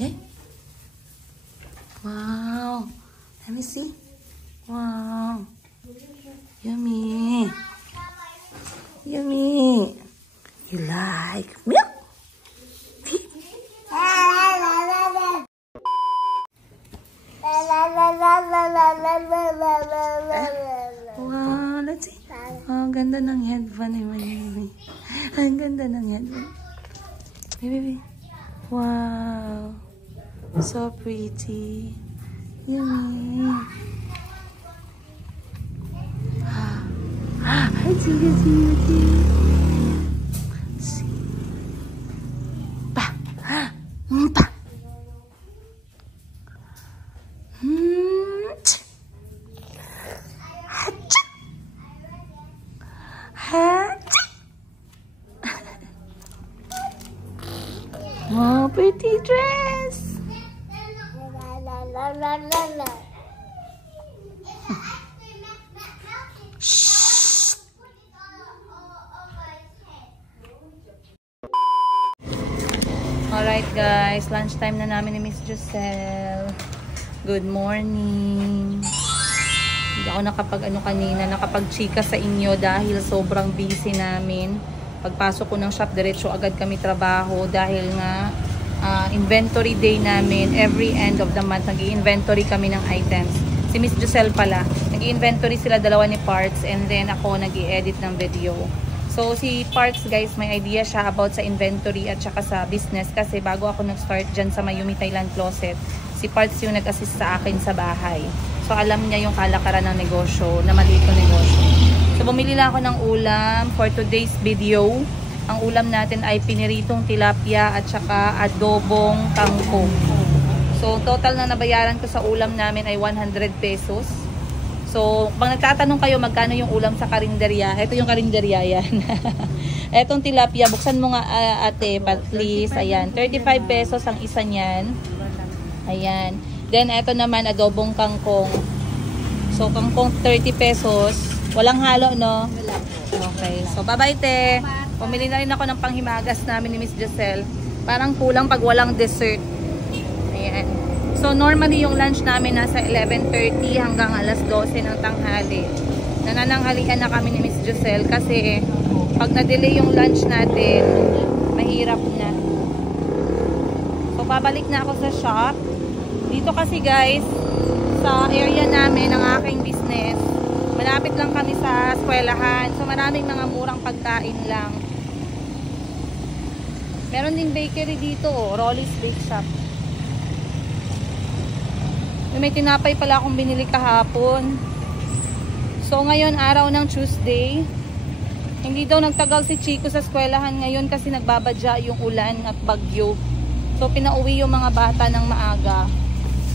Eh? Wow. Let me see. Wow. Yummy. Yummy. You like milk? Wow, let's see. Oh, ang ganda ng headband ni Mami. Ang ganda ng headband. Baby. Wow. So pretty. Yummy. I see. Pa. Pa. Wow, pretty dress. Shh. Alright guys, lunchtime na namin ni Miss Giselle. Good morning. Hindi ako nakapag-chika sa inyo dahil sobrang busy namin. Pagpasok ko ng shop, diretso agad kami trabaho dahil nga inventory day namin. Every end of the month, nag-i-inventory kami ng items. Si Miss Giselle pala, nag-i-inventory sila dalawa ni Parts and then ako nag-i-edit ng video. So si Parts guys, may idea siya about sa inventory at saka sa business kasi bago ako nag-start dyan sa Mayumi Thailand Closet, si Parts yung nag-assist sa akin sa bahay. So alam niya yung kalakaran ng negosyo, na maliit yung negosyo. So bumili lang ako ng ulam for today's video. Ang ulam natin ay piniritong tilapia at saka adobong kangkong. So total na nabayaran ko sa ulam namin ay 100 pesos. So pag nagtatanong kayo magkano yung ulam sa karinderya, ito yung karinderya yan. Etong tilapia, buksan mo nga ate, please. Ayan, 35 pesos ang isa niyan. Ayan. Then ito naman adobong kangkong. So kangkong 30 pesos. Walang halo, no? Okay. So, bye-bye, te. Pumili na rin ako ng panghimagas namin ni Miss Giselle. Parang kulang pag walang dessert. Ayan. So, normally yung lunch namin nasa 11:30 hanggang alas 12 ng tanghali. Nanananghalian na kami ni Miss Giselle kasi pag na-delay yung lunch natin, mahirap na. So, babalik na ako sa shop. Dito kasi, guys, sa area namin, ng aking business, malapit lang kami sa eskwelahan. So maraming mga murang pagkain lang. Meron din bakery dito, Rolly's Bake Shop. May tinapay pala akong binili kahapon. So ngayon, araw ng Tuesday. Hindi daw nagtagal si Chico sa eskwelahan ngayon kasi nagbabadya yung ulan at bagyo. So pinauwi yung mga bata ng maaga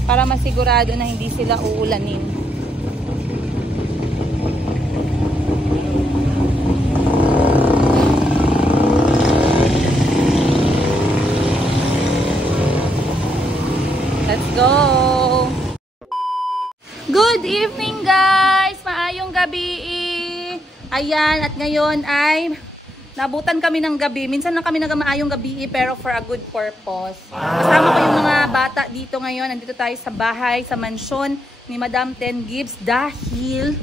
para masigurado na hindi sila uulanin. Let's go! Good evening guys! Maayong gabi! Ayan, at ngayon ay nabutan kami ng gabi. Minsan lang kami nagmaayong gabi pero for a good purpose. Kasama ko yung mga bata dito ngayon. Nandito tayo sa bahay, sa mansyon ni Madam Ten Gibbs dahil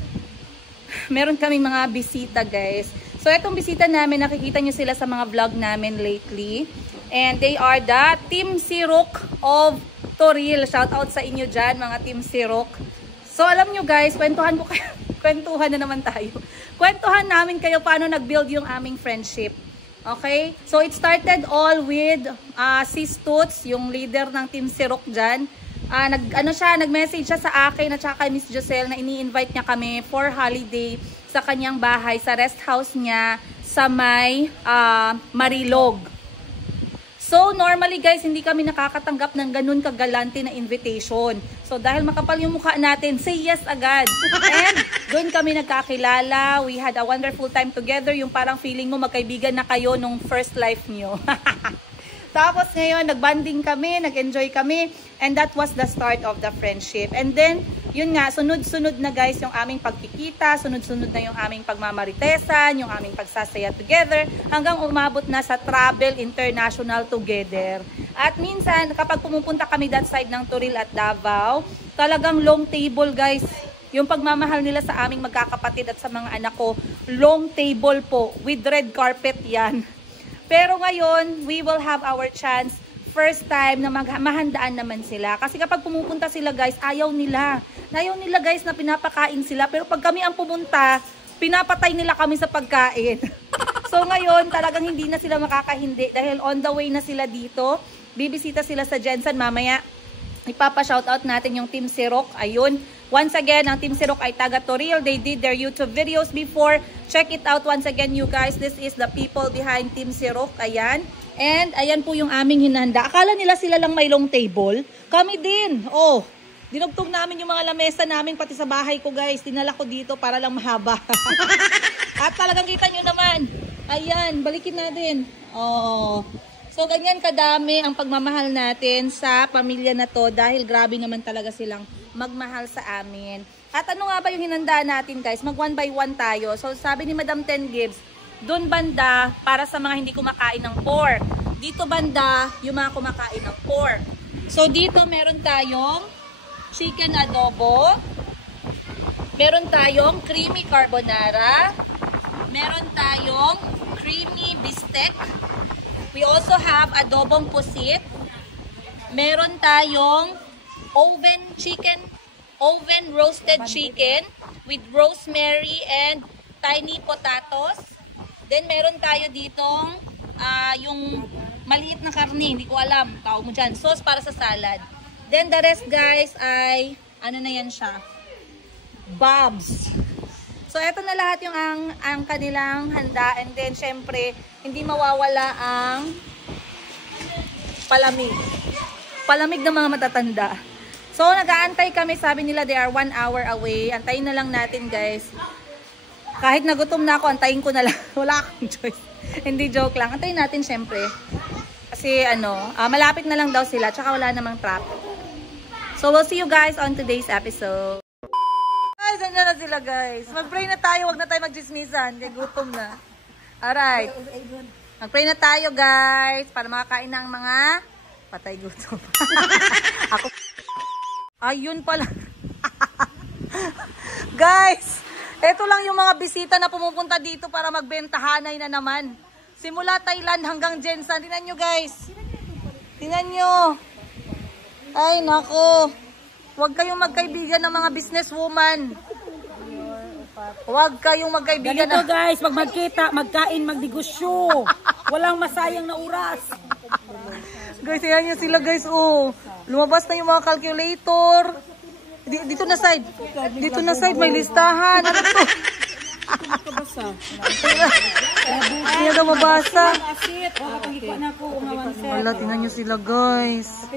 meron kaming mga bisita guys. So itong bisita namin, nakikita nyo sila sa mga vlog namin lately. And they are the Team Sirok of Toril. Shout out sa inyo dyan, mga Team Sirok. So alam nyo guys, kwentuhan ko kayo. Kwentuhan na naman tayo. Kwentuhan namin kayo paano nag-build yung aming friendship. Okay? So it started all with Sis Toots, yung leader ng Team Sirok dyan. Nag-message siya sa akin at saka kay Miss Giselle na ini-invite niya kami for holiday sa kanyang bahay, sa rest house niya sa may Marilog. So, normally guys, hindi kami nakakatanggap ng ganun kagalante na invitation. So, dahil makapal yung mukha natin, say yes agad. And, doon kami nagkakilala. We had a wonderful time together. Yung parang feeling mo magkaibigan na kayo nung first life nyo. Tapos ngayon, nagbanding kami, nag-enjoy kami, and that was the start of the friendship. And then, yun nga, sunod-sunod na guys yung aming pagkikita, sunod-sunod na yung aming pagmamaritesan, yung aming pagsasaya together, hanggang umabot na sa travel international together. At minsan, kapag pumupunta kami that side ng Toril at Davao, talagang long table guys. Yung pagmamahal nila sa aming magkakapatid at sa mga anak ko, long table po, with red carpet yan. Pero ngayon, we will have our chance, first time na mahandaan naman sila. Kasi kapag pumupunta sila guys, ayaw nila. Ayaw nila guys na pinapakain sila. Pero pag kami ang pumunta, pinapatay nila kami sa pagkain. So ngayon, talagang hindi na sila makakahindi dahil on the way na sila dito. Bibisita sila sa Jensen mamaya. Ipapa-shoutout natin yung Team Sirok. Ayun. Once again, ang Team Sirok ay taga Toril. They did their YouTube videos before. Check it out once again you guys. This is the people behind Team Sirok. Ayan. And ayan po yung aming hinanda. Akala nila sila lang may long table. Kami din. Oh, dinugtong namin yung mga lamesa namin pati sa bahay ko guys. Dinala ko dito para lang mahaba. At talagang kita nyo naman. Ayan, balikin natin. Oh. So, ganyan kadami ang pagmamahal natin sa pamilya na to dahil grabe naman talaga silang magmahal sa amin. At ano nga ba yung hinanda natin guys? Mag one by one tayo. So, sabi ni Madam Ten Gibbs, doon banda para sa mga hindi kumakain ng pork. Dito banda yung mga kumakain ng pork. So, dito meron tayong chicken adobo. Meron tayong creamy carbonara. Meron tayong creamy bistec. We also have adobong pusit. Meron tayong oven roasted chicken with rosemary and tiny potatoes. Then meron tayo ditong yung maliit na karne, hindi ko alam, tao mo dyan, sauce para sa salad. Then the rest guys ay, ano na yan siya? Bobs. So, eto na lahat yung ang kanilang handa. And then, syempre, hindi mawawala ang palamig. Palamig ng mga matatanda. So, nag-aantay kami. Sabi nila, they are 1 hour away. Antayin na lang natin, guys. Kahit nagutom na ako, antayin ko na lang. Wala akong choice. Hindi, joke lang. Antayin natin, syempre. Kasi, malapit na lang daw sila. Tsaka wala namang traffic. So, we'll see you guys on today's episode. Guys, andyan na sila guys. Mag-pray na tayo, wag na tayo mag-chismisan. Kaya gutom na. Alright. Mag-pray na tayo guys. Para makakain ng mga patay gutom. Ako. Ayun pala. Guys, eto lang yung mga bisita na pumupunta dito para magbentahanay na naman. Simula Thailand hanggang Jensen. Tingnan nyo guys. Tingnan nyo. Ay nako. Huwag kayong magkaibigan ng mga businesswoman. Huwag kayong magkaibigan. Ganito guys, pag magkita, magkain, magdegosyo. Walang masayang na oras. Guys, yan nyo sila guys. Oh, lumabas na yung mga calculator. Dito na side. Dito na side, may listahan. Ano to? Hindi na mabasa. Wala, tingnan nyo sila guys.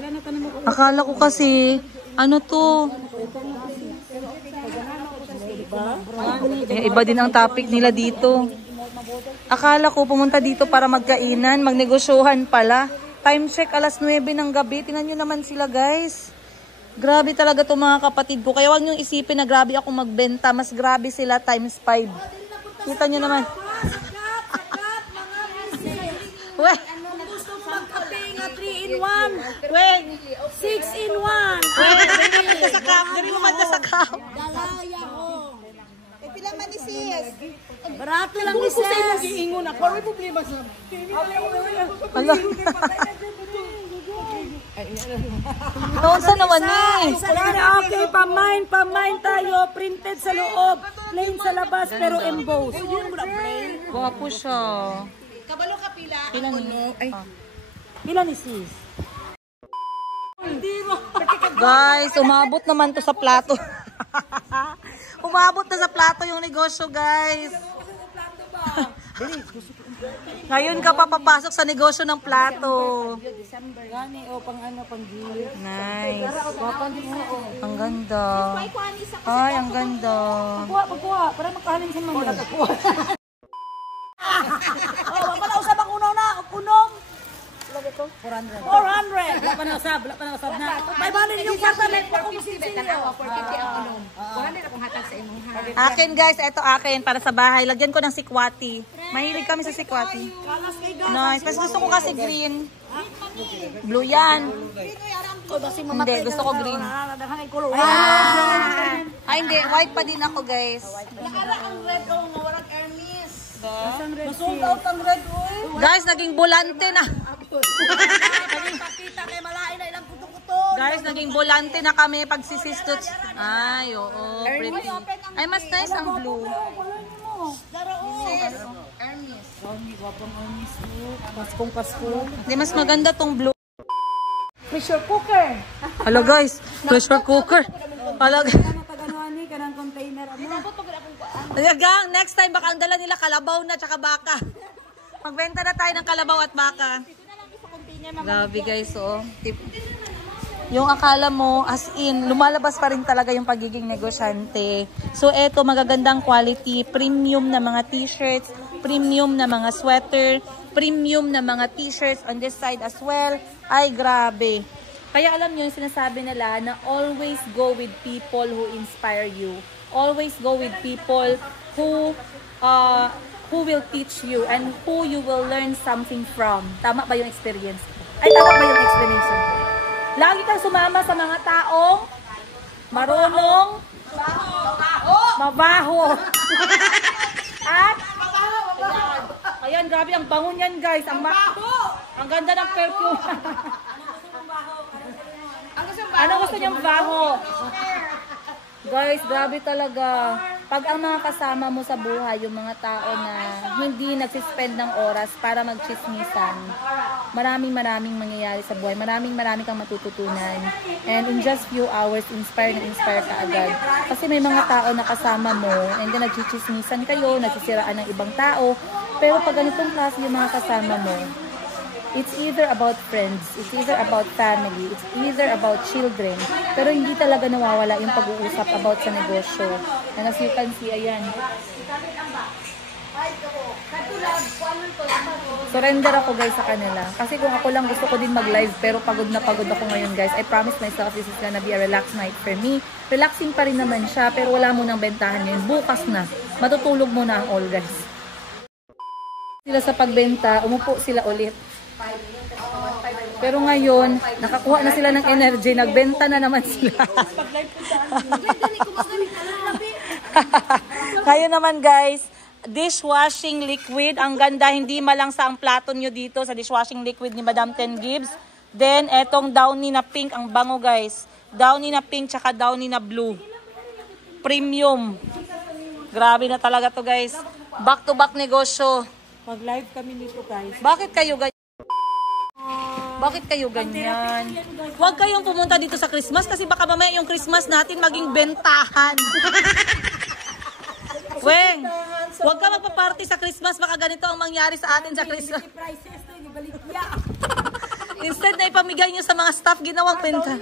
Akala ko kasi ano to? Iba din ang topic nila dito. Akala ko pumunta dito para magkainan, magnegosyohan pala. Time check alas 9 ng gabi. Tingnan nyo naman sila guys. Grabe talaga itong mga kapatid ko. Kaya huwag nyo isipin na grabe ako magbenta. Mas grabe sila times 5. Kita nyo naman. Weh. Wait, 6 in 1. Dari mo man sa kaw. Dalaya ho. Pila man ni sis? Barato lang ni sis. Giingon ako, may problema sa. Noon naman ni. Okay, pamain tayo. Printed sa loob, plain sa labas pero embossed. Guwapo siya. Kabalo ka pila? Pila ni? Ay. Pila ni sis? Guys, umabot naman to sa plato. Umabot na sa plato yung negosyo, guys. Ngayon ka papapasok sa negosyo ng plato. Gani o pang ano, pang gift. Nice. Ang ganda. Ay, ang ganda. Pagkuha, para makahalin sa mga. Oh, wala usab ang unaw na, unong. 400. Wala pa na usab na. 500 yung kwarta na ito kung sisilyo. Akin guys, ito akin para sa bahay. Lagyan ko ng sikwati. Mahilig kami sa sikwati. Nice. Mas gusto ko kasi green. Blue yan. Hindi, gusto ko green. Ay, hindi. White pa din ako guys. Nakala ang red o nga walang Hermes. Masold out ang red oil. Guys, naging bolante na. Pakita kay malain na ilang kuto-kuto. Guys, naging bolante na kami pag sisistot. Ay, oo. Pretty. Ay, mas nice ang blue. Sis, Hermes. Paskong Pasko. Hindi, mas maganda tong blue. Pressure cooker. Hello guys, pressure cooker. Hello guys. Ano taganuan ni kanang container ano? Gang, next time baka ang dala nila kalabaw na tsaka baka. Magbenta na tayo ng kalabaw at baka. Grabe guys, oh. Yung akala mo, as in, lumalabas pa rin talaga yung pagiging negosyante. So, eto, magagandang quality, premium na mga t-shirts, premium na mga sweater, premium na mga t-shirts on this side as well. Ay, grabe. Kaya alam nyo, yung sinasabi nila na always go with people who inspire you. Always go with people who will teach you and who you will learn something from. Tama ba yung experience ko? Ay, tama ba yung explanation ko? Lagi kang sumama sa mga taong marunong, mabaho, at ayan, grabe ang bango niyan guys. Ang ganda ng perfume. Ano gusto niyang baho? Guys, grabe talaga. Pag ang mga kasama mo sa buhay, yung mga tao na hindi nagsispend ng oras para magchismisan, maraming mangyayari sa buhay. Maraming kang matututunan. And in just few hours, inspire ka agad. Kasi may mga tao na kasama mo, and then nagchichismisan kayo, nagsisiraan ng ibang tao. Pero pag ganitong klase yung mga kasama mo, it's either about friends, it's either about family, it's either about children. Pero hindi talaga nawawala yung pag-uusap about sa negosyo. And as you can see, ayan. Surrender ako guys sa kanila. Kasi kung ako lang gusto ko din mag-live, pero pagod na pagod ako ngayon guys. I promise myself this is gonna be a relaxed night for me. Relaxing pa rin naman siya, pero wala mo nang bentahan ngayon. Bukas na. Matutulog mo na ang all guys. Sila sa pagbenta, umupo sila ulit. Pero ngayon, nakakuha na sila ng energy, nagbenta na naman sila. Ngayon naman guys, dishwashing liquid. Ang ganda, hindi malang sa ang plato nyo dito sa dishwashing liquid ni Madam Ten Gibbs. Then, etong downy na pink, ang bango guys. Downy na pink, tsaka downy na blue. Premium. Grabe na talaga to guys. Back to back negosyo. Mag-live kami nito guys. Bakit kayo ganyan? Bakit kayo ganyan? Huwag kayong pumunta dito sa Christmas kasi baka mamaya yung Christmas natin maging bentahan. Weng, huwag ka magpa-party sa Christmas, baka ganito ang mangyari sa atin sa Christmas. Instead na ipamigay nyo sa mga staff, ginawang benta.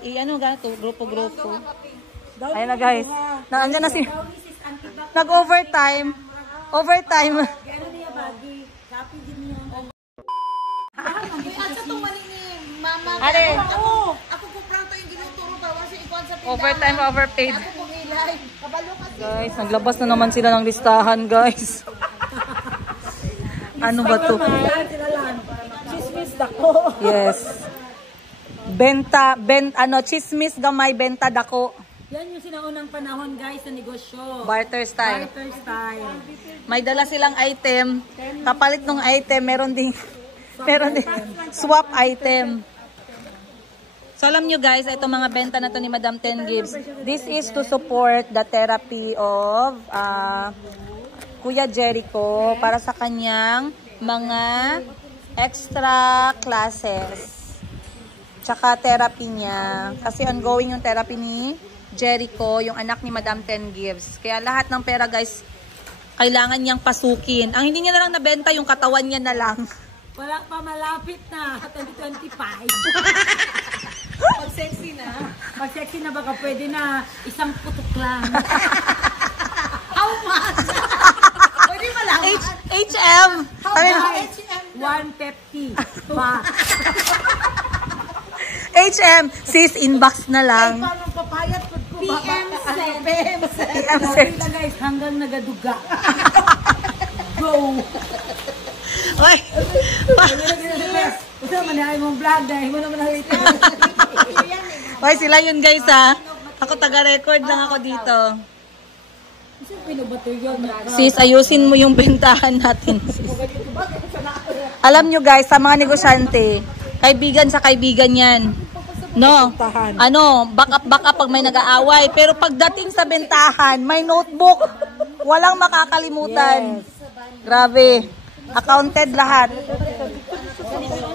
Ano ganito? Grupo-grupo. Ayun na guys. Naandyan na si... Nag-overtime. Overtime. Are, Ako po pranto yung ginuturo ba kasi ikuan sa tindahan. overtime, overpaid. Ako po ilay. Kabalo kasi. Guys, naglabas na naman sila ng listahan, guys. Ano ba to? Chismis dako. Yes. Chismis gamay, benta dako. Yan yung sinaunang panahon guys sa negosyo. Barter style. Barter style. May dala silang item. Kapalit ng item, meron ding swap item. So alam nyo guys, itong mga benta na to ni Madam Ten Gibbs, this is to support the therapy of Kuya Jericho para sa kanyang mga extra classes. Tsaka therapy niya. Kasi ongoing yung therapy ni Jericho, yung anak ni Madam Ten Gibbs. Kaya lahat ng pera guys, kailangan niyang pasukin. Ang hindi niya na lang nabenta, yung katawan niya na lang. Wala pa, malapit na. 2025. Pag sexy na. Pag sexy na baka pwede na isang putok lang. How much? Pwede malaman. HM! How much? 150. Pa. HM, sis, inbox na lang. Paano papayat ko PM PM set. Guys, hanggang nagaduga. Go. Oy, Gusto man ay mong vlog dahil mo naman nakita. oy, sila yun guys ha. Ako taga-record lang ako dito. Kasi pinubato yun. Sis, ayusin mo yung bentahan natin. Sis. Alam nyo guys, sa mga negosyante, kaibigan sa kaibigan yan. No? Ano, back up pag may nag-aaway. Pero pagdating sa bentahan, may notebook. Walang makakalimutan. Grabe. Accounted lahat.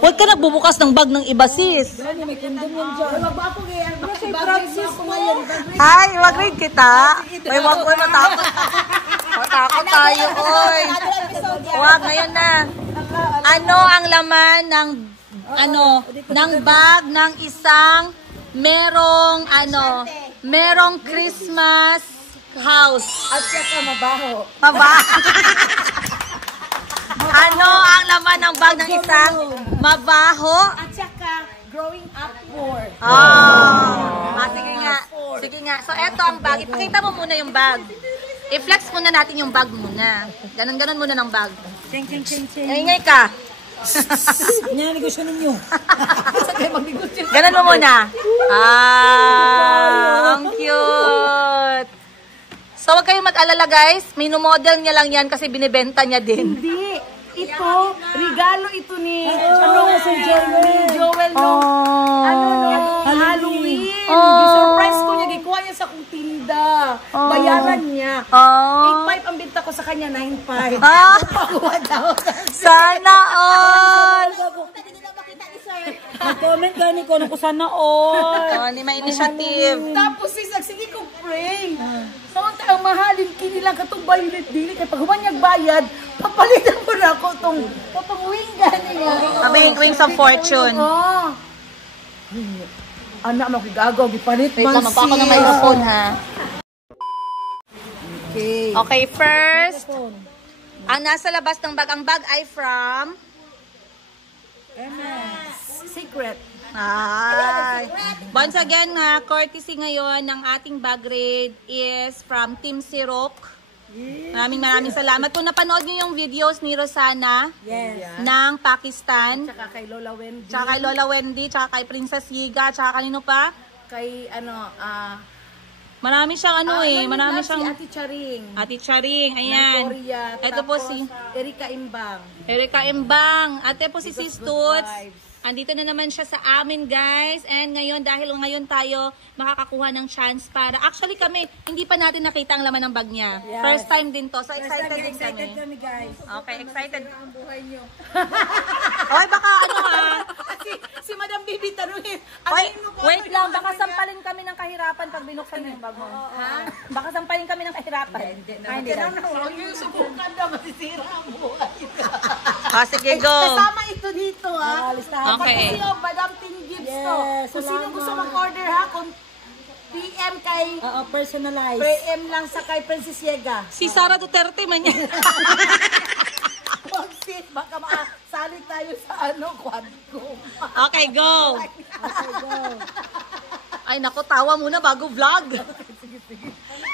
Huwag ka nagbubukas ng bag ng iba, sis. May kundom yan dyan. Hi, mag-read kita. May wag ko matakot. Matakot tayo, oy. Wag, ngayon na. Ano ang laman ng bag ng isang merong Christmas house? At saka mabaho. Ano ang laman ng bag ng isang mabaho? At saka, growing up poor. Sige nga. Sige nga. So, eto ang bag. Ipakita mo muna yung bag. I-flex muna natin yung bag muna. Ganon muna ng bag. Ching. Ingay ka. Negosyo ninyo. Ganon mo muna. Ang cute. So, wag kayong mag-alala guys. Minumodel niya lang yan kasi binibenta niya din. Hindi. Ito, regalo ito ni Si Joel Halloween. Surprise ko niya. Gikuha niya sa kong tinda. Bayaran niya. 8.5 ang binta ko sa kanya, 9.5. Sana all. Mag-comment gani ko kung sana all. Ni may initiative. Tapos sis, sige ko pray. Saan tayo mahalin kinilang katong violet dili kay pag humanyag bayad, papalitan mo na ako tong wing gani nga. Wings of fortune. Anak mo gigagaw gipalit Wait lang, magpa ako ng microphone ha. Okay. Okay, first. Ang nasa labas ng bag, ang bag ay from Secret. Once again nga, courtesy ngayon ng ating bag raid is from Team Sirok. Maraming salamat. Kung napanood nyo yung videos ni Rosana ng Pakistan, Tsaka kay Lola Wendy. tsaka kay Lola Wendy, tsaka kay Princess Yiga, tsaka kanino pa? Kay Marami siyang marami siyang Ate Charing. Ate Charing, ayan. Korea. Ito po Tapos, si Erika Imbang. Erika Embang. Ate po si Sis Toots. Andito na naman siya sa amin, guys. And ngayon, dahil ngayon tayo makakakuha ng chance para... Actually kami, hindi pa natin nakita ang laman ng bag niya. Yes. First time din to. So, excited din Excited kami. kami guys. Okay, excited. Ang buhay niyo. Okay, baka Si Madam Bibi tanungin. Oy, wait lang. Baka sampalin kami ng kahirapan pag binuksan mo yung bag mo. Ha? Baka sampalin kami ng kahirapan. Hindi lang. Huwag niyo subukan na masisira ang buhay. Sige, go. Kasama ito dito, ha? Listahan. Okay. Kasi Madam Tin Gibbs to. Yes, Kung sino salamat. gusto mag-order, ha? Kung PM kay... Personalized. PM lang sa kay Princess Yega. Si Sara Duterte man yan. Huwag sis, baka masalit tayo sa quad ko. Okay, go. Ay, naku, tawa muna bago vlog.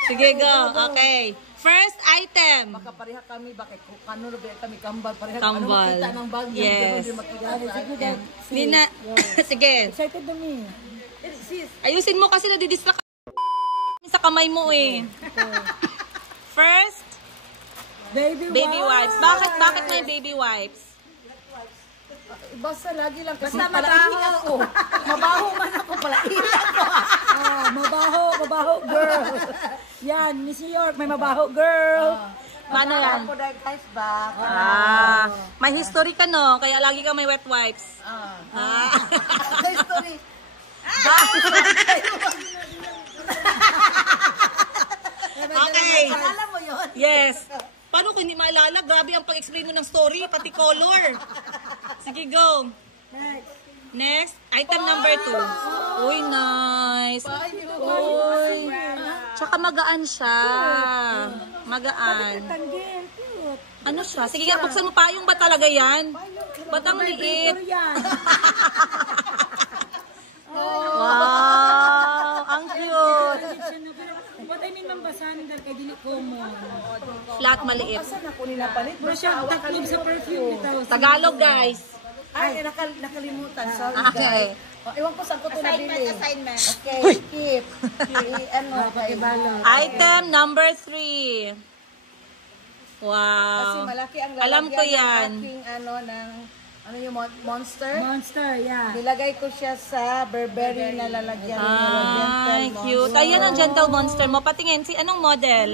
Sige, go. Okay. First item. Baka pareha kami, bakit kano na kami kambal, pareha Kambal. makita ng bag Yes. Yes. Hindi na. Sige. Excited na me. Sis, Ayusin mo kasi nadidistract sa kamay mo eh. First, baby wipes. Bakit may baby wipes? basta lagi lang kasi Basta palaihin ako. Mabaho man ako, palaihin ako. Mabaho girl. Yan, Miss New York, may mabaho girl. Paano yan? Ako dahil guys ba? May history ka no, kaya lagi ka may wet wipes. Sa history. Okay. Alam mo yun? Yes. Paano kung hindi maalala? Grabe ang pag-explain mo ng story, pati color. Sige, go. Next, item number 2. Uy, nice. Uy. Tsaka magaan siya. Magaan. Ano siya? Sige nga, buksan mo pa. Yung ba talaga yan? Ba't ang liit? Yan. Wow! Ang cute! What I mean, mambasahan dahil kay dili ko mo. Flat, maliit. Saan ako ninapalit? Bro siya, taklob sa perfume bitaw. Tagalog, guys. Ay, nakalimutan. Sorry, Okay. guys. Iwan ko saan ko ito nabili. Assignment. Okay, skip. Item number 3. Wow. Kasi malaki ang Alam ko yan. ng aking yung Monster. Monster, yeah. Nilagay ko siya sa Burberry na lalagyan ni Ay, Gentle cute. Monster. Ayan ang Gentle Monster mo. Patingin, anong model?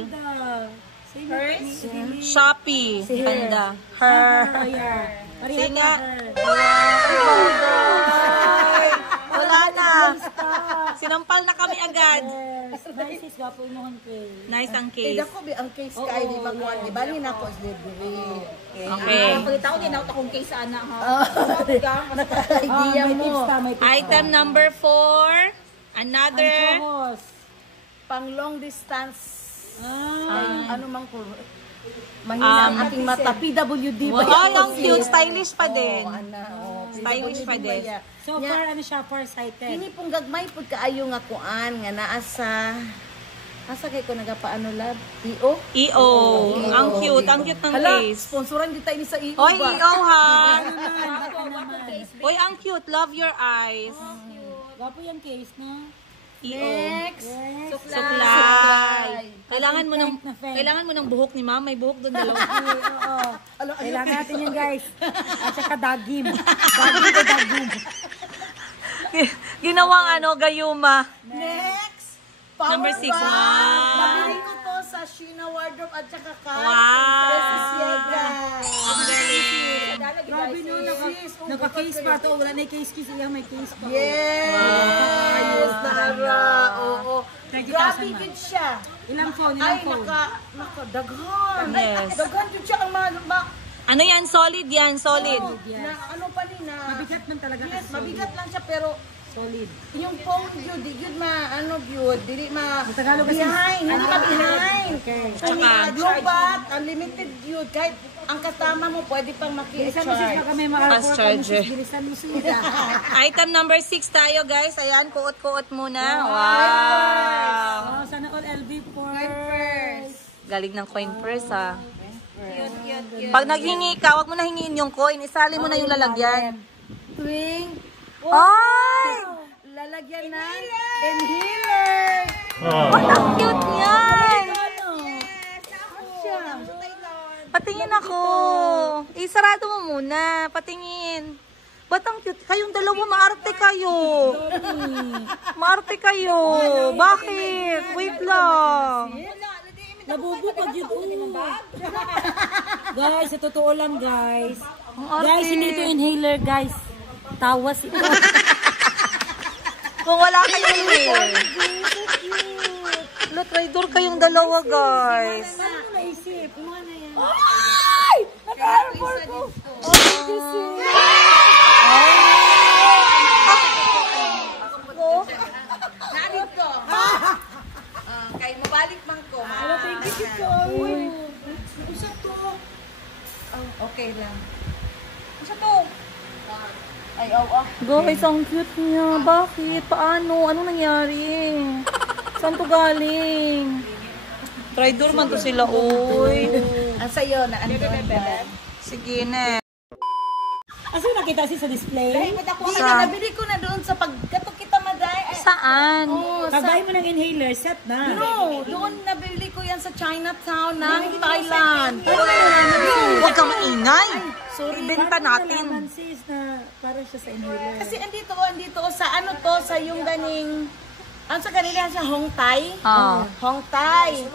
Hers? Shopee. Ganda. Her. Pareha Sina. her. Wala na. Sinampal na kami agad. Nice is gwapo mo ang case. Nice ang Kaya case. ko, ang case ka, hindi makuha. Ibali na ako sa library. Okay. Pagkita ko, ginaw akong case ana ha. Naka-idea May tips mo. ka, may tips Item number 4. Another. Anchohos. Pang long distance. Ano mang ko. Um, Mahina ang ating mata. PWD ba? Ay, ang cute. Stylish pa din. Stylish pa din. So far, ano siya, farsighted. Kini pong gagmay pud kaayo nga kuan nga naa sa asa kay ko nagapaano lab? EO? EO. Ang cute. Ang cute ng Hala, case. sponsoran di tayo ni sa EO Oy, ba? EO ha. Oy, ang cute. Love your eyes. Gwapo yung case, no? EO. Next. Suklay. Kailangan mo ng Na fake. kailangan mo ng buhok ni Ma'am. May buhok doon dalawa. Oo. Kailangan natin yun, guys. At saka dagim. Dagim o dagim. Ginawang gayuma. Next. Number 6. Wow. Nabili ko to sa Sheena Wardrobe at saka Kat. Wow. Ang galing. Grabe no, naka-case pa to. Wala na yung case siya, may case pa. Yes, Nara. Oo. 30,000 Grabe man. good siya. Ilang phone, Ay, ilang phone. daghan. Yes. Daghan yun siya ang Ano yan? Solid yan. Solid. na ano pa rin na. Mabigat man talaga Yes, kasi. mabigat lang siya pero Solid. yung phone yun, di yun dili ma Sa Tagalog kasi- behind, hindi ka behind. Okay. Tsaka, Lobat, unlimited yun. Kahit ang kasama mo, pwede pang Isa mo siya maki-charge. kami Fast charger. Gilisan mo siya. Item number 6 tayo, guys. Ayan, kuot-kuot muna. Wow. Oh, sana all LV purse. Galing ng coin purse, ha. Pag naghingi ka, wag mo na hingiin yung coin. Isali mo na yung lalagyan. Tuwing Ay! lalagyan na inhaler. Ang cute niyan! Siya. Patingin ako. Isarado mo muna. Patingin. Ba't ang cute? Kayong dalawa, maarte kayo. Maarte kayo. Bakit? Wait lang. Nabubukod yun. Guys, sa totoo lang, guys. Ang arte. Guys, hindi ito inhaler, guys. Tawas ito. Kung wala kayong inhaler. Lot, traitor kayong dalawa, guys. Ano naisip? Ay! Naka-airport ko. Nalit ko. Kay mabalik man ko. Thank you po. Isa to. Okay lang. Isa to. Ay, Guys, ang cute niya. Bakit? Paano? Anong nangyari? Saan to galing? Traitor man to sila, oy. Ang sayo na andun ba? Sige na. Asa nakita siya sa display? Di na, nabili ko na doon sa pagkatok kita maday. Saan? Oh, Pag-buy mo ng inhaler, set na. No, doon nabili ko yan sa Chinatown ng Thailand. Huwag kang maingay. Sorry. Ibenta natin. Nalaman sis na parang siya sa inhaler. Kasi andito sa ano to, sa yung ganing, ang sa kanila sa Hong Thai. Ah. Hong Thai.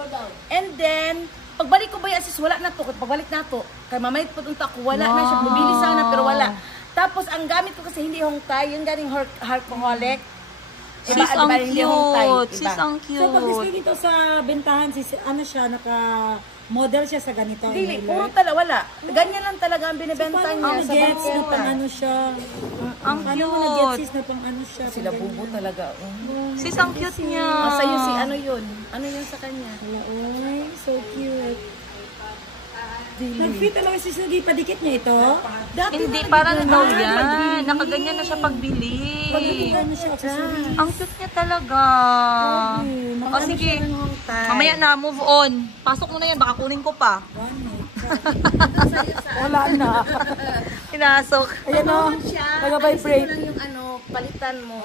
And then, pagbalik ko ba yan, sis, wala na to. Pagbalik na to, kay mamay putunta ko, wala na siya. Bumili sana, pero wala. Tapos, ang gamit ko kasi hindi Hong Thai, yung ganing alcoholic. Sis, ang cute. Sis, ang So, pag display cute. dito sa bentahan, sis, ano siya, naka-model siya sa ganito. Dili, inhaler. puro talaga, wala. Ganyan lang talaga ang binibenta Paano niya mo sa na-gets na pang bangketa. ano siya? Ang Paano mo na-gets cute. sis na pang ano siya? Sila pang bubo ganyan? talaga. Sis, ang cute niya. Sa'yo si ano yun? Ano yun sa kanya? Wala, oy, so cute. Nag-fit talaga si Sugi. Padikit niya ito. Hindi, parang daw yan. Nakaganyan na siya pagbili. Pagbibigan na siya. Ang cute niya talaga. O sige, mamaya na, move on. Pasok mo na yan, baka kunin ko pa. Wala na. Pinasok. Ayan o. Nag-vibrate. Lang yung palitan mo.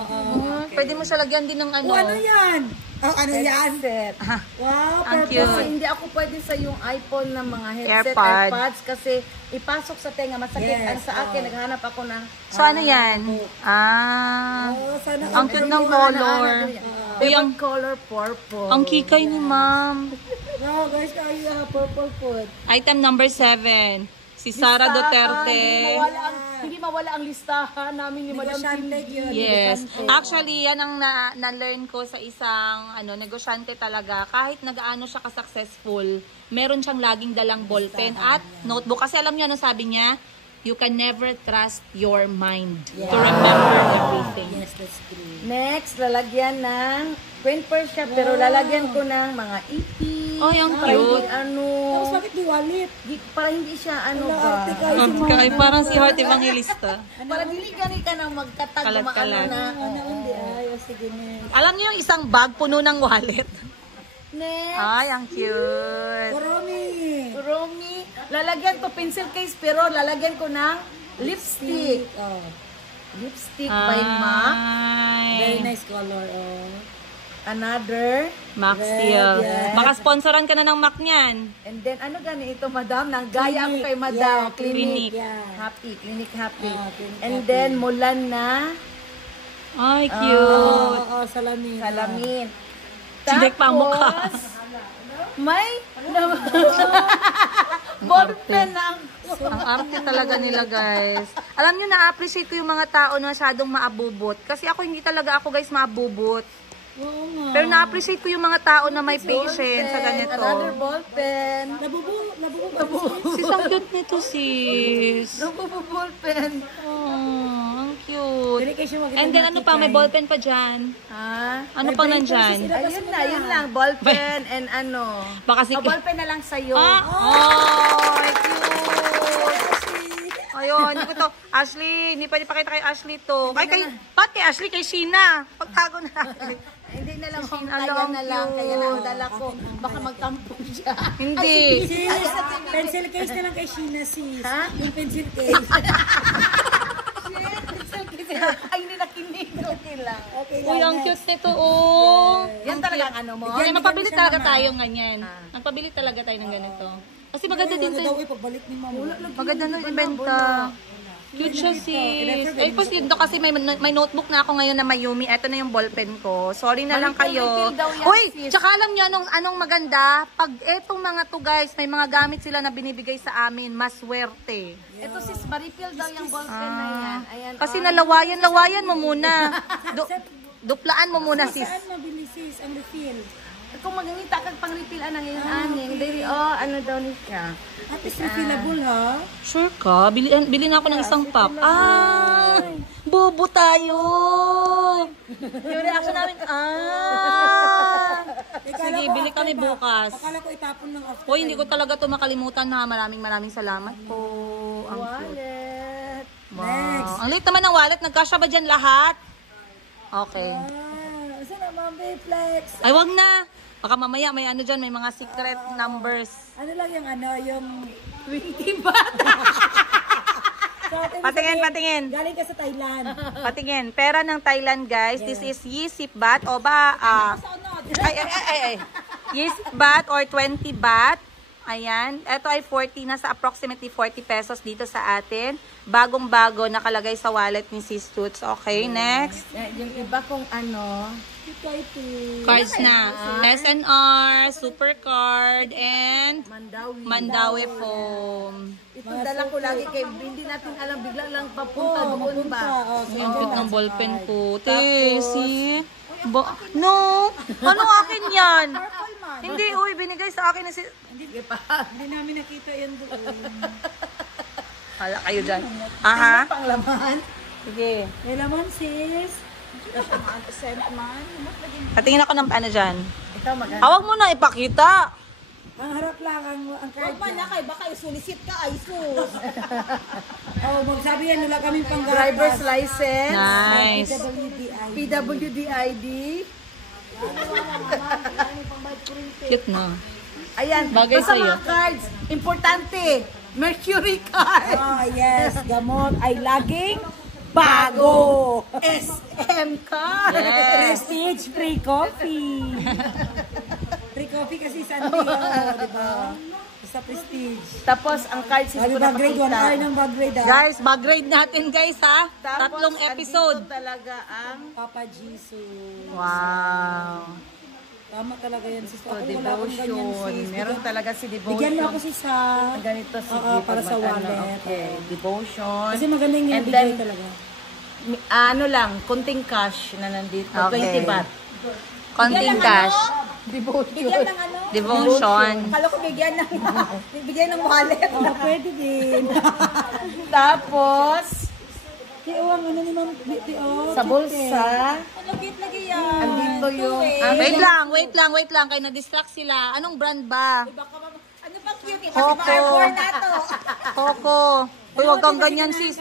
Pwede mo siya lagyan din ng ano. Oh, ano yan? Oh, ano yan? Headset. Wow, Ang purple. Kasi cute. hindi ako pwede sa yung iPhone na mga headset, AirPods. AirPods kasi ipasok sa tenga masakit. Yes, Ang sa akin, naghanap ako ng So ano yan? Ah. Oh, sana Ang cute ng color. Uy, favorite color purple. ang kikay ni ma'am. Wow, guys, kaya purple food. Item number 7. Si Sara Duterte. Hindi mawala ang listahan namin ni Madam Negosyante yun. Yes. Actually, yan ang na-learn ko sa isang negosyante talaga. Kahit nag-ano siya ka-successful, meron siyang laging dalang ballpen at notebook. Kasi alam niyo ano sabi niya? You can never trust your mind to remember everything. Yes, that's true. Next, lalagyan ng print per siya, pero lalagyan ko ng mga ipis. Oh, yung para hindi cute. Tapos bakit di wallet? para hindi siya Arte ba. kayo si Ay, parang si Heart Evangelista. Para dili gani ka nang magkatag Kalat-kalat. na. Ano, hindi ay. O sige, next. Alam niyo yung isang bag puno ng wallet? Next, Ay, ang cute. Koromi. Romy, lalagyan ko pencil case pero lalagyan ko ng lipstick. Oh, Lipstick by MAC. very Ay, nice color. Oh. Another. Max Steel. Yes. Maka-sponsoran ka na ng Mac niyan. And then, ano gani ito, madam? Nang gaya ako Clinic. kay madam. Yeah, Clinic. Yeah. Happy. Clinic Happy. Clinic And Happy. then, mulan na Ay, Oo, cute. salamin. salamin. Sinek pa ang mukha. May ballpen na ang Ang arte talaga nila, guys. Alam nyo, na-appreciate ko yung mga tao na masyadong maabubot. Kasi ako, hindi talaga ako, guys, maabubot. Oo nga. Pero na-appreciate ko yung mga tao na may patience sa ganito. Another ballpen. Nabubo. Sis, ang cute nito, sis. Ballpen. Oh, ang cute. Dili kayo siya makita And then, ano pa? May ballpen pa dyan. Ha? Ano pang nandyan? Ayun na, yun lang. Ballpen and ano. Baka si... Ballpen na lang sa'yo. Ah! Oh, cute! Ayun, hindi ko to. Ashley, hindi pwede pakita kay Ashley to. Kay, ba't kay Ashley? Kay Sheena. Pagtago na natin. Hindi na lang kung Alam kaya na lang. cute. Kaya na ang dala ko. Baka magtampon siya. Hindi. Sis, pencil case na lang kay Sheena, sis. Ha? Yung pencil case. Ay, hindi nakinig. Okay lang. Okay, Uy, ang cute nito, oh. Yan talaga ang ano mo. Okay, magpabili talaga tayo ng ganyan. Magpabili talaga tayo ng ganito. Kasi maganda din Ano daw to. pagbalik ni mama. Maganda ng ibenta. Cute siya, sis. Ay, pas dito kasi may notebook na ako ngayon na Mayumi. Ito na yung ballpen ko. Sorry na lang kayo. Refill daw yan, Uy, sis. tsaka alam nyo anong maganda? Pag etong mga to, guys, may mga gamit sila na binibigay sa amin, maswerte. Ito sis, ma-refill daw yung ballpen na yan. Ayan. Kasi nalawayan mo muna. Duplaan mo muna, sis. Saan mabili, sis, ang refill? Kung magangita kag pang-refill ana ngayon aning. Dili ano daw ni siya. At least refillable, ha? Sure ka? Bili na ako ng isang pack. Ay! Bobo tayo! Yung reaction namin, Sige, bili kami bukas. Akala ko itapon ng after. Hoy, hindi ko talaga to makalimutan ha. Maraming salamat po. Ang cute. Wallet. Wow. Ang liit naman ng wallet. Nagkasya ba dyan lahat? Okay. Saan na, Mami? Flex? Ay, wag na. Baka mamaya may ano dyan, may mga secret numbers. Ano lang yung ano, yung... 20 baht. So, Patingin. galing ka sa Thailand. Patingin. Pera ng Thailand, guys. This is Yisip baht o ba? Ay. Yisip baht or 20 baht. Ayan. Ito ay 40, nasa approximately 40 pesos dito sa atin. Bagong-bago, nakalagay sa wallet ni Sis Toots. Okay, next. Yung iba kong ano, Cards na. SNR, Supercard, and Mandawi Foam. ito dala ko lagi kay hindi natin alam bigla lang papunta doon ba. Ang cute ng ballpen ko. Tesi. No. Anong akin yan? Hindi, uy. Binigay sa akin na si... Hindi namin nakita yan doon. Hala kayo dyan. Aha. Panglaman. Sige. May laman, sis. Patingin ako ng ano dyan. Ikaw maganda. Hawag mo na ipakita. Ang harap lang, ang card Huwag man na lang. kay baka isulisit ka ay sus. Oh, magsabi yan, wala kaming panggatas. Driver's license. Nice. PWD ID. Cute no? Ayan. Bagay Basta sa'yo. mga cards, importante. Mercury card. Oh, yes, gamot ay laging bago. SM card. Prestige free coffee. Free coffee kasi sa ano yun, di ba? Sa Prestige. Tapos, ang cards Sabi hindi ko ba grade 1? Ay, napakita. ng bag grade ah. Guys, mag-grade natin guys ha. Tapos, 3 episode. andito talaga ang Papa Jesus. Wow. Tama talaga yan, sis. to Ako wala akong ganyan, devotion. sis. Meron talaga si devotion. Bigyan mo ako sis ha. Ganito si Oo, para sa wallet. Okay, devotion. Kasi magaling yan, And bigay then, talaga. ano lang, kunting cash na nandito. Okay. 20 baht. Konting cash. Bigyan ng ano? Devotion. Akala ko bigyan ng bigyan ng wallet. Oo, pwede din. Tapos, Ang ano ni Ma'am Biti, oh. sa bulsa, Ano cute lagi yan. andito yung... Wait lang. Kaya na-distract sila. Anong brand ba? Baka ano ba cute? Kasi Coco. pa-airport na to. Coco. Uy, wag kang ganyan sis.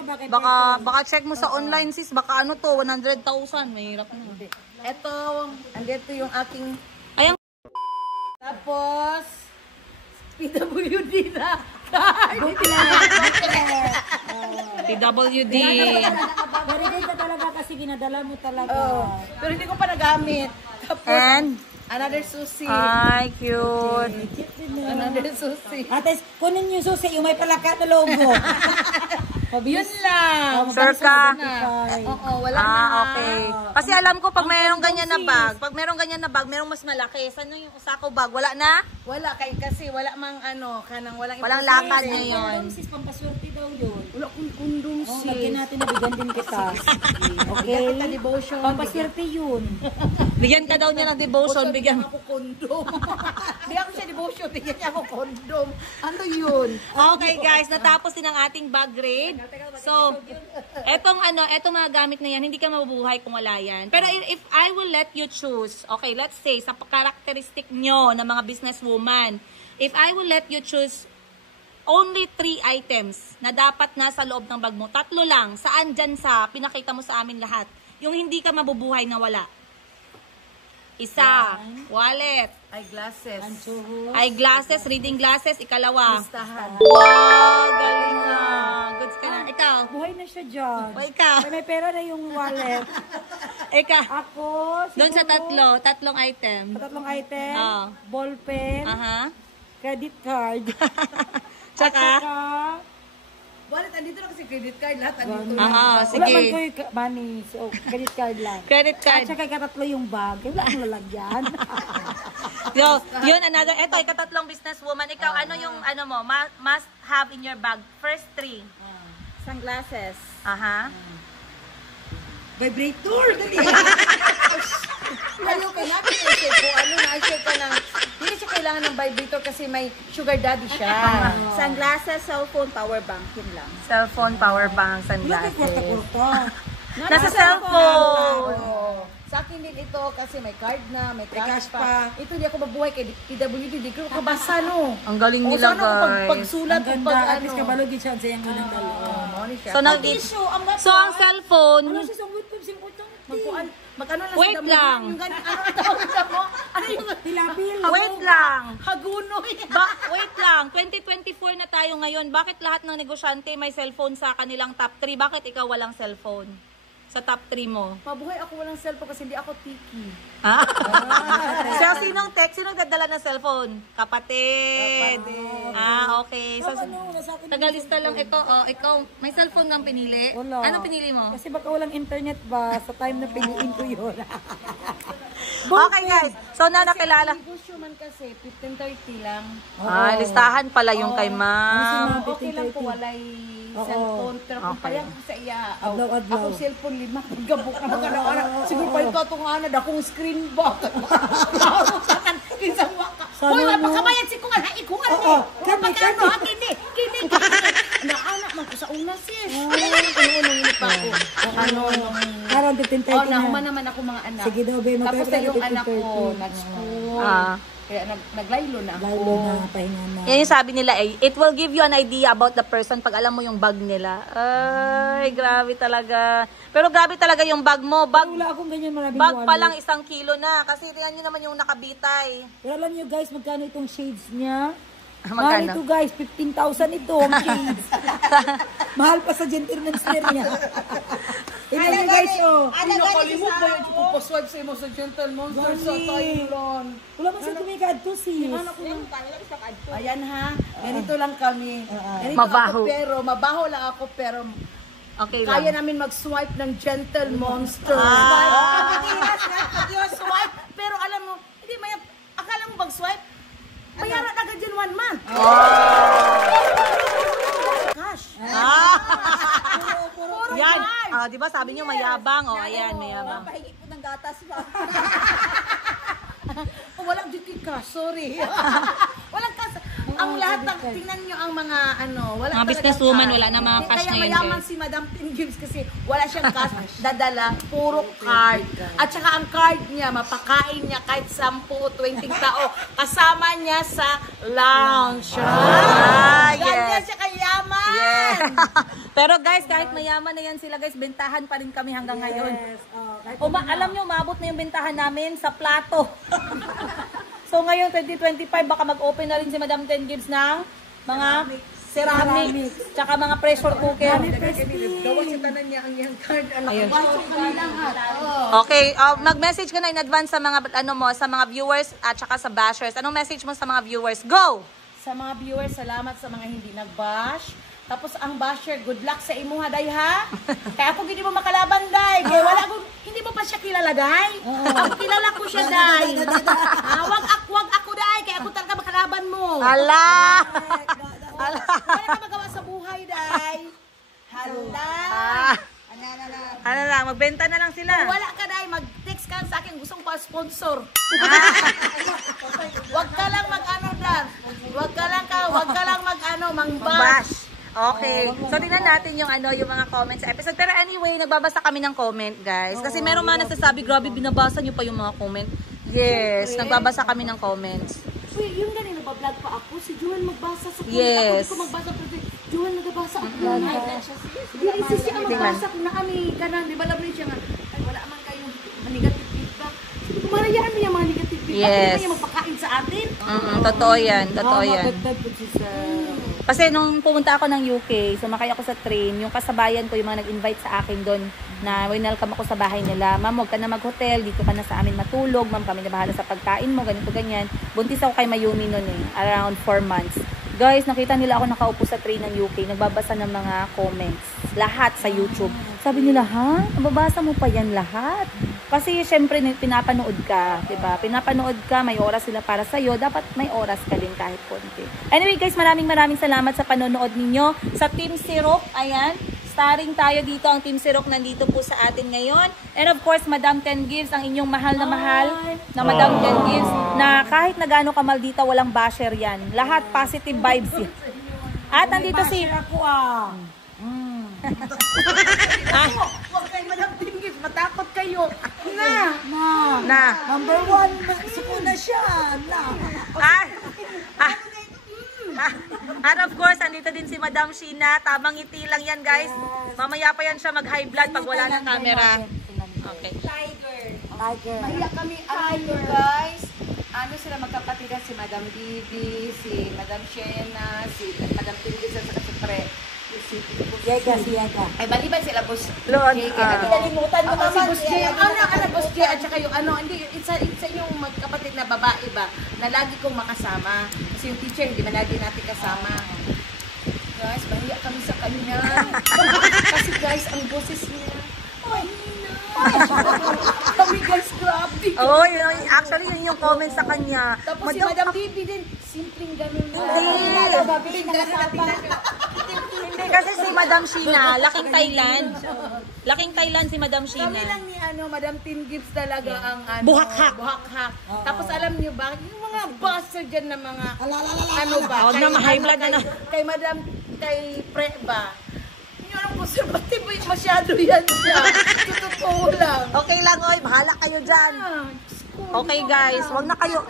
Baka check mo sa online sis. Baka ano to, 100,000. Mahirap na. Ito, andito yung aking... Ayan. Tapos, PWD na. PWD. Very good ka talaga kasi ginadala mo talaga. Oh, pero hindi ko pa nagamit. Tapos, And, another susi. ay, cute. Another susi. Ate, kunin yung susi, yung may palakat na logo. Yun lang. Sure ka? Oo, wala na. Okay. Kasi alam ko pag mayroong ganyan na bag, mayroong mas malaki. Saan yung Usako bag? Wala na? Wala kasi wala mang ano, walang Walang lakad ngayon. Sis, pampaswerte daw yun. Wala kong kundong Oh, lagyan natin na bigyan din kita. Okay? Kita devotion. Pampaswerte yun. Bigyan ka daw niya ng devotion. Bigyan. ako kondom. Hindi ako siya devotion, bigyan niya ako kondom. Ano yun? Okay guys, natapos din ang ating bag grade. So, etong mga gamit na yan, hindi ka mabubuhay kung wala yan. Pero if I will let you choose, okay, let's say, sa characteristic nyo ng mga businesswoman, if I will let you choose only 3 items na dapat nasa loob ng bag mo, 3 lang, saan dyan sa, pinakita mo sa amin lahat, yung hindi ka mabubuhay na wala. Isa, wallet, Eyeglasses. eyeglasses, reading glasses, ikalawa. Listahan. Wow, galing na. Goods ka na. Ikaw. Buhay na siya dyan. O ikaw. May pera na yung wallet. Ikaw. Ako, Doon sa siguro, tatlong item. tatlong item, Oo. ballpen, Aha. credit card, Tsaka? Wallet, andito na kasi credit card, lahat andito. Aha, Wala man sige. ko yung money, so credit card lang. Credit At card. saka katatlo yung bag, wala akong lalagyan. Yo, yun, another. Ito, ikatatlong businesswoman. Ikaw, ano yung, mo, must have in your bag? First 3. Sunglasses. Aha. Vibrator, dali. Ayaw ka natin i-share ko. Ano na, i-share ka ng... Hindi siya kailangan ng vibrator kasi may sugar daddy siya. Sunglasses, cellphone, power bank. Yun lang. Cellphone, power bank, Wala kay sunglasses. kwarta-kwarta. Nasa cellphone. Oo. Sa akin din ito kasi may card na, may cash cash pa. pa. Ito hindi ako mabuhay kay PWD. Di ko kabasa, no? Ang galing O nila, sana kung guys. pagsulat, Ang kung ganda, pag at least ano. kabalogin siya sa iyang unang dalawa. Oo, ni siya. So, Tissue, ang gato. so, ang cellphone, Ano siya sa wait web, simportang? Mag-ano lang Wait sa damo. lang. Yung ganyan, ano ang tawag sa mo? Ano yung Pilapil. wait lang. hagunoy? Wait lang, 2024 na tayo ngayon. Bakit lahat ng negosyante may cellphone sa kanilang top 3? Bakit ikaw walang cellphone sa top 3 mo? Mabuhay ako walang cellphone kasi hindi ako tiki. Ah? So, sinong dadala ng cellphone? Kapatid. Ah, okay. So, tagalista lang ito. Oh, ikaw, may cellphone kang pinili? Wala. Anong pinili mo? Kasi baka walang internet ba sa time na piliin ko yun. Okay, guys. So, na nakilala. Negosyo man kasi, 15:30 lang. Ah, listahan pala yung kay ma'am. Okay lang po, walay cellphone. Pero kung Okay. payag ko sa iya, Adlaw-adlaw. ako cellphone 5, gabok na magkana-kana. Siguro pa ito itong ano, akong screen ba? Marutan, kinsang waka. Sana Hoy, mo. mapakabayad si Kungal, ikungal ni. Oo, Kung kani, pagkano, kani. kini. Naanak man ko sa una, sis. Ano-unong ini pa ako. Ano, Karon oh, 15:30 nahuman na. naman ako mga anak. Sige daw, be, Tapos na yung magkakaroon anak ko, 15:30. nag-school. Ah. Kaya naglaylo na ako. Lalo na, pahinga na. Yan yung sabi nila eh, it will give you an idea about the person pag alam mo yung bag nila. Ay, grabe talaga. Pero grabe talaga yung bag mo. Wala akong ganyan maraming Bag pa wallet. lang 1 kilo na. Kasi tingnan nyo naman yung nakabitay. Pero alam niyo guys, magkano itong shades niya? Magkano? Mahal ito guys, 15,000 ito ang shades. Mahal pa sa gentleman's wear niya. Ito niyo guys, oh. Pinakalimot ba yung pupaswag sa imo sa Gentle Monster sa Thailand? Wala man sa tumikad to sis. Ayan ha, ganito lang kami. Ganito Mabaho. Ako, pero mabaho lang ako pero Okay kaya lang. namin mag-swipe ng Gentle Monster. Swipe, pero alam mo, hindi may akala mo mag-swipe, bayaran agad yan 1 month. Cash. Puro Yan. card. Di ba sabi nyo mayabang? O, ayan, mayabang. Pahigit po ng gatas pa. Oh, walang duty cash, sorry. Walang cash. Ang lahat ng, tingnan nyo ang mga wala Mga talagang businesswoman, cash. wala na mga cash Kaya ngayon, mayaman guys. si Madam Tin Gibbs kasi wala siyang cash, dadala, puro card. At saka ang card niya, mapakain niya kahit 10, 20 tao, kasama niya sa lounge. Ganyan yes. siya kayaman. Yeah. Pero guys, kahit mayaman na yan sila guys, bentahan pa rin kami hanggang ngayon. Alam nyo, maabot na yung bentahan namin sa plato. So ngayon, 2025, baka mag-open na rin si Madam Ten Gibbs ng mga ceramics, tsaka mga pressure cooker. Gawa si tanan niya ang iyang card. Ayun. Okay, mag-message ka na in advance sa mga sa mga viewers at tsaka sa bashers. Anong message mo sa mga viewers? Go! Sa mga viewers, salamat sa mga hindi nag-bash. Tapos ang basher, good luck sa imuha, day ha. Kaya ako hindi mo makalaban, day. Kaya wala akong, hindi mo pa siya kilala, day. Ako kilala ko siya, day. Wag ako, day. Kaya ako talaga makalaban mo. Hala! Wala ka magawa sa buhay, day. Hala. Ano lang, magbenta na lang sila. Wala ka, day. Mag-text ka sa akin. Gustong pa-sponsor. Wag ka lang mag-ano, dan. Wag ka lang mag-ano, mang-bash. Okay. So tingnan natin yung yung mga comments sa episode. Pero anyway, nagbabasa kami ng comment, guys. Kasi meron mga nagsasabi, grabe binabasa niyo pa yung mga comment. Yes, nagbabasa kami ng comments. Uy, yung ganun, nagbablog pa ako. Si Juan magbasa sa comment. Yes. Ako, di ko magbasa pa. Juan nagbabasa ako. Di, isa siya ang magbasa ko na kami. Kanan, di ba labrin siya nga, ay, wala man kayong negative feedback. Sabi ko, marayaan mo yung mga negative feedback. Yes. Hindi na yung magpakain sa atin. Totoo yan, totoo yan. Magdagdag po siya. Kasi nung pumunta ako ng UK, sumakay ako sa train, yung kasabayan ko, yung mga nag-invite sa akin doon, na welcome ako sa bahay nila. Ma'am, huwag ka na mag-hotel, dito ka na sa amin matulog. Ma'am, kami na bahala sa pagkain mo, ganito, ganyan. Buntis ako kay Mayumi noon around 4 months. Guys, nakita nila ako nakaupo sa train ng UK, nagbabasa ng mga comments. Lahat sa YouTube. Sabi nila, ha? Nababasa mo pa yan lahat? Kasi syempre, pinapanood ka, diba? Pinapanood ka, may oras sila para sa'yo. Dapat may oras ka din kahit konti. Anyway guys, maraming salamat sa panonood ninyo. Sa Team Sirok, ayan. Starring tayo dito, ang Team Sirok nandito po sa atin ngayon. And of course, Madam Ten Gibbs, ang inyong mahal na Madam Ten Gibbs, na kahit na gaano ka maldita, walang basher yan. Lahat positive vibes yan. At nandito si... Ako Huwag kayo, Madam Tingis, matakot kayo. Na. Number 1, suko na siya. At of course, andito din si Madam Sheena. Tamang ngiti lang yan, guys. Mamaya pa yan siya mag-high blood pag wala ng camera. Okay. Mahiya kami, guys. Ano sila magkapatigan, si Madam Bibi, si Madam Shena, si Madam Tingis, at saka si Pre. Yega. Ay, maliban sila, Boss Lord, Jay. Nalimutan mo si naman Boss Jay. Boss Jay, at saka yung hindi, isa yung magkapatid na babae ba, na lagi kong makasama. Kasi yung teacher, hindi man lagi natin kasama. Guys, mahiya kami sa kanya. Kasi guys, ang boses niya, mahina. Kami guys, grabe. Oh, actually, yun yung comment sa kanya. Tapos si Madam Bibi din, simpleng ganun. Hindi, kasi si Madam Sheena, laking Thailand. Laking Thailand si Madam Kami Sheena. lang ni Madam Tin Gibbs talaga ang Buhakhak. Buhakhak. Tapos alam niyo ba, yung mga bastard dyan na mga Huwag na, ma-high blood na. Kay Madam, kay Pre ba? Yung anong conservative yung masyado yan siya. Totoo lang. Okay lang, oy. Bahala kayo dyan. Diyos Okay guys, wag na kayo.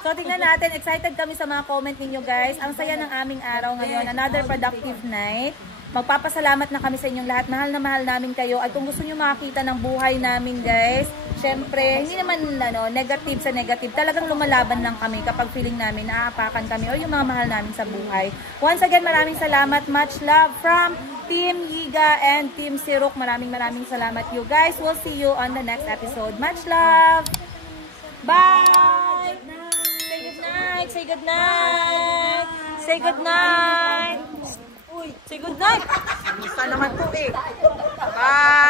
So, tingnan natin. Excited kami sa mga comment ninyo, guys. Ang saya ng aming araw ngayon. Another productive night. Magpapasalamat na kami sa inyong lahat. Mahal na mahal namin kayo. At kung gusto nyo makakita ng buhay namin, guys, syempre, hindi naman negative sa negative. Talagang lumalaban lang kami kapag feeling namin naaapakan kami o yung mga mahal namin sa buhay. Once again, maraming salamat. Much love from Team Yiga and Team Siruk. Maraming salamat you guys. We'll see you on the next episode. Much love! Bye! Say good night! Say good night! Say good night! Say good night! Isa naman po eh. Bye!